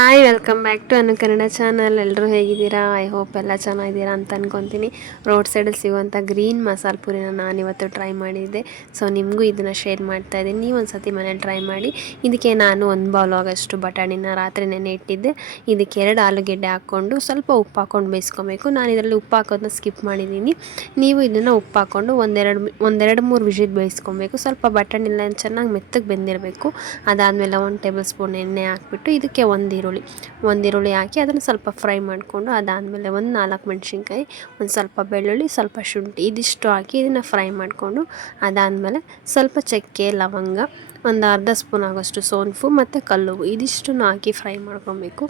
Hi welcome back to Anu Kannada channel ಎಲ್ಲರೂ ಹೇಗಿದ್ದೀರಾ? I hope ಎಲ್ಲ ಚೆನ್ನಾಗಿದ್ದೀರಾ ಅಂತ ಅನ್ಕೊತೀನಿ. ರೋಡ್ ಸೈಡಲ್ಲಿ ಸಿಗುವಂಥ ಗ್ರೀನ್ ಮಸಾಲ ಪುರಿನ ನಾನಿವತ್ತು ಟ್ರೈ ಮಾಡಿದ್ದೆ. ಸೊ ನಿಮಗೂ ಇದನ್ನು ಶೇರ್ ಮಾಡ್ತಾ ಇದ್ದೀನಿ. ನೀವು ಒಂದು ಸತಿ ಮನೇಲಿ ಟ್ರೈ ಮಾಡಿ. ಇದಕ್ಕೆ ನಾನು ಒಂದು ಬೌಲ್ ಆಗೋಷ್ಟು ಬಟಾಣಿನ ರಾತ್ರಿ ನೆನೆ ಇಟ್ಟಿದ್ದೆ ಇದಕ್ಕೆ ಎರಡು ಆಲೂಗೆಡ್ಡೆ ಹಾಕ್ಕೊಂಡು ಸ್ವಲ್ಪ ಉಪ್ಪು ಹಾಕ್ಕೊಂಡು ಬೇಯಿಸ್ಕೊಬೇಕು. ನಾನು ಇದರಲ್ಲಿ ಉಪ್ಪು ಹಾಕೋದನ್ನ ಸ್ಕಿಪ್ ಮಾಡಿದ್ದೀನಿ. ನೀವು ಇದನ್ನು ಉಪ್ಪು ಹಾಕ್ಕೊಂಡು ಒಂದೆರಡು ಒಂದೆರಡು ಮೂರು ವಿಷಿಟ್ ಬೇಯಿಸ್ಕೊಬೇಕು. ಸ್ವಲ್ಪ ಬಟಾಣಿಲ್ಲ ಚೆನ್ನಾಗಿ ಮೆತ್ತಗೆ ಬೆಂದಿರಬೇಕು. ಅದಾದಮೇಲೆ ಒಂದು ಟೇಬಲ್ ಸ್ಪೂನ್ ಎಣ್ಣೆ ಹಾಕ್ಬಿಟ್ಟು ಇದಕ್ಕೆ ಒಂದು ಈರುಳ್ಳಿ ಒಂದು ಈರುಳ್ಳಿ ಹಾಕಿ ಅದನ್ನು ಸ್ವಲ್ಪ ಫ್ರೈ ಮಾಡಿಕೊಂಡು ಅದಾದಮೇಲೆ ಒಂದು ನಾಲ್ಕು ಮೆಣಸಿನ್ಕಾಯಿ, ಒಂದು ಸ್ವಲ್ಪ ಬೆಳ್ಳುಳ್ಳಿ, ಸ್ವಲ್ಪ ಶುಂಠಿ ಇದಿಷ್ಟು ಹಾಕಿ ಇದನ್ನು ಫ್ರೈ ಮಾಡಿಕೊಂಡು ಅದಾದಮೇಲೆ ಸ್ವಲ್ಪ ಚಕ್ಕೆ, ಲವಂಗ, ಒಂದು ಅರ್ಧ ಸ್ಪೂನ್ ಆಗೋಷ್ಟು ಸೋನ್ಫು ಮತ್ತು ಕಲ್ಲು ಇದಿಷ್ಟನ್ನು ಹಾಕಿ ಫ್ರೈ ಮಾಡ್ಕೊಬೇಕು.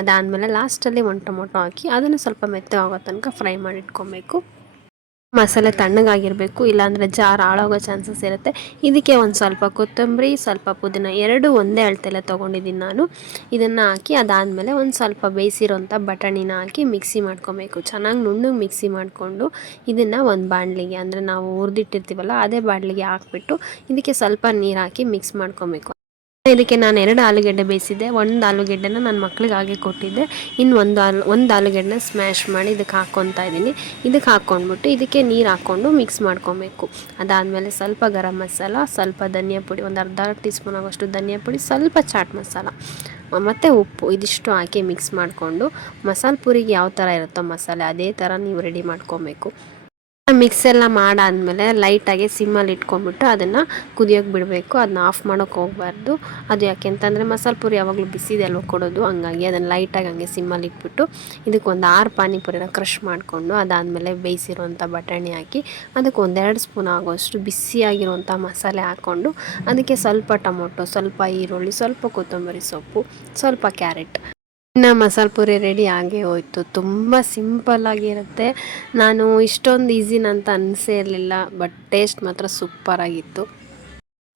ಅದಾದಮೇಲೆ ಲಾಸ್ಟಲ್ಲಿ ಒಂದು ಟೊಮೊಟೊ ಹಾಕಿ ಅದನ್ನು ಸ್ವಲ್ಪ ಮೆತ್ತಗಾಗೋ ತನಕ ಫ್ರೈ ಮಾಡಿ ಇಟ್ಕೊಬೇಕು ಮಸಾಲೆ ತಣ್ಣಗಾಗಿರಬೇಕು, ಇಲ್ಲಾಂದರೆ ಜಾರ್ ಹಾಳಾಗೋ ಚಾನ್ಸಸ್ ಇರುತ್ತೆ. ಇದಕ್ಕೆ ಒಂದು ಸ್ವಲ್ಪ ಕೊತ್ತಂಬರಿ, ಸ್ವಲ್ಪ ಪುದೀನ, ಎರಡು ಒಂದೇ ಅಳತೆಲ್ಲ ತೊಗೊಂಡಿದ್ದೀನಿ ನಾನು. ಇದನ್ನು ಹಾಕಿ ಅದಾದಮೇಲೆ ಒಂದು ಸ್ವಲ್ಪ ಬೇಯಿಸಿರೋಂಥ ಬಟಾಣಿನ ಹಾಕಿ ಮಿಕ್ಸಿ ಮಾಡ್ಕೊಬೇಕು. ಚೆನ್ನಾಗಿ ನುಣ್ಣಗೆ ಮಿಕ್ಸಿ ಮಾಡಿಕೊಂಡು ಇದನ್ನು ಒಂದು ಬಾಣಲಿಗೆ, ಅಂದರೆ ನಾವು ಹುರಿದಿಟ್ಟಿರ್ತೀವಲ್ಲ, ಅದೇ ಬಾಣಲಿಗೆ ಹಾಕ್ಬಿಟ್ಟು ಇದಕ್ಕೆ ಸ್ವಲ್ಪ ನೀರು ಹಾಕಿ ಮಿಕ್ಸ್ ಮಾಡ್ಕೊಬೇಕು. ಇದಕ್ಕೆ ನಾನು ಎರಡು ಆಲೂಗೆಡ್ಡೆ ಬೇಯಿಸಿದ್ದೆ. ಒಂದು ಆಲೂಗೆಡ್ಡೆನ ನನ್ನ ಮಕ್ಳಿಗೆ ಹಾಗೆ ಕೊಟ್ಟಿದ್ದೆ. ಇನ್ನು ಒಂದು ಆಲು, ಒಂದು ಆಲೂಗೆಡ್ಡೆನ ಸ್ಮ್ಯಾಶ್ ಮಾಡಿ ಇದಕ್ಕೆ ಹಾಕ್ಕೊತಾ ಇದ್ದೀನಿ. ಇದಕ್ಕೆ ಹಾಕ್ಕೊಂಡ್ಬಿಟ್ಟು ಇದಕ್ಕೆ ನೀರು ಹಾಕ್ಕೊಂಡು ಮಿಕ್ಸ್ ಮಾಡ್ಕೊಬೇಕು. ಅದಾದಮೇಲೆ ಸ್ವಲ್ಪ ಗರಂ ಮಸಾಲ, ಸ್ವಲ್ಪ ಧನಿಯಾ ಪುಡಿ, ಒಂದು ಅರ್ಧ ಟೀ ಸ್ಪೂನ್ ಆಗೋಷ್ಟು ಧನಿಯಾ ಪುಡಿ, ಸ್ವಲ್ಪ ಚಾಟ್ ಮಸಾಲ, ಮತ್ತು ಉಪ್ಪು ಇದಿಷ್ಟು ಹಾಕಿ ಮಿಕ್ಸ್ ಮಾಡಿಕೊಂಡು ಮಸಾಲೆ ಪುರಿಗೆ ಯಾವ ಥರ ಇರುತ್ತೋ ಮಸಾಲೆ ಅದೇ ಥರ ನೀವು ರೆಡಿ ಮಾಡ್ಕೊಬೇಕು. ಮಿಕ್ಸ್ ಎಲ್ಲ ಮಾಡಾದ್ಮೇಲೆ ಲೈಟಾಗಿ ಸಿಮ್ಮಲ್ಲಿ ಇಟ್ಕೊಂಡ್ಬಿಟ್ಟು ಅದನ್ನು ಕುದಿಯೋಕೆ ಬಿಡಬೇಕು. ಅದನ್ನ ಆಫ್ ಮಾಡೋಕೆ ಹೋಗಬಾರ್ದು. ಅದು ಯಾಕೆ ಅಂತಂದರೆ ಮಸಾಲೆ ಪುರಿ ಯಾವಾಗಲೂ ಬಿಸಿದೆಲ್ಲ ಕೊಡೋದು. ಹಂಗಾಗಿ ಅದನ್ನು ಲೈಟಾಗಿ ಹಂಗೆ ಸಿಮ್ಮಲ್ಲಿ ಇಟ್ಬಿಟ್ಟು ಇದಕ್ಕೆ ಒಂದು ಆರು ಪಾನಿಪುರಿನ ಕ್ರಷ್ ಮಾಡಿಕೊಂಡು ಅದಾದಮೇಲೆ ಬೇಯಿಸಿರುವಂಥ ಬಟಾಣಿ ಹಾಕಿ ಅದಕ್ಕೆ ಒಂದೆರಡು ಸ್ಪೂನ್ ಆಗೋಷ್ಟು ಬಿಸಿಯಾಗಿರುವಂಥ ಮಸಾಲೆ ಹಾಕ್ಕೊಂಡು ಅದಕ್ಕೆ ಸ್ವಲ್ಪ ಟೊಮೊಟೊ, ಸ್ವಲ್ಪ ಈರುಳ್ಳಿ, ಸ್ವಲ್ಪ ಕೊತ್ತಂಬರಿ ಸೊಪ್ಪು, ಸ್ವಲ್ಪ ಕ್ಯಾರೆಟ್. ಇನ್ನು ಮಸಾಲೆ ಪೂರಿ ರೆಡಿ ಆಗೇ ಹೋಯ್ತು. ತುಂಬ ಸಿಂಪಲ್ಲಾಗಿರುತ್ತೆ ನಾನು ಇಷ್ಟೊಂದು ಈಸಿನ ಅಂತ ಅನಿಸೇ ಇರಲಿಲ್ಲ ಬಟ್ ಟೇಸ್ಟ್ ಮಾತ್ರ ಸೂಪರಾಗಿತ್ತು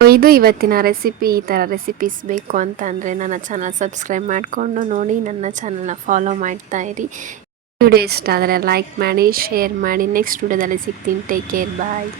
ಇದು ಇವತ್ತಿನ ರೆಸಿಪಿ ಈ ಥರ ರೆಸಿಪೀಸ್ ಬೇಕು ಅಂತ ಅಂದರೆ ನನ್ನ ಚಾನಲ್ ಸಬ್ಸ್ಕ್ರೈಬ್ ಮಾಡಿಕೊಂಡು ನೋಡಿ, ನನ್ನ ಚಾನಲ್ನ ಫಾಲೋ ಮಾಡ್ತಾ ಇರಿ. ವಿಡಿಯೋ ಇಷ್ಟ ಆದರೆ ಲೈಕ್ ಮಾಡಿ ಶೇರ್ ಮಾಡಿ. ನೆಕ್ಸ್ಟ್ ವಿಡಿಯೋದಲ್ಲಿ ಸಿಗ್ತೀನಿ. Take care bye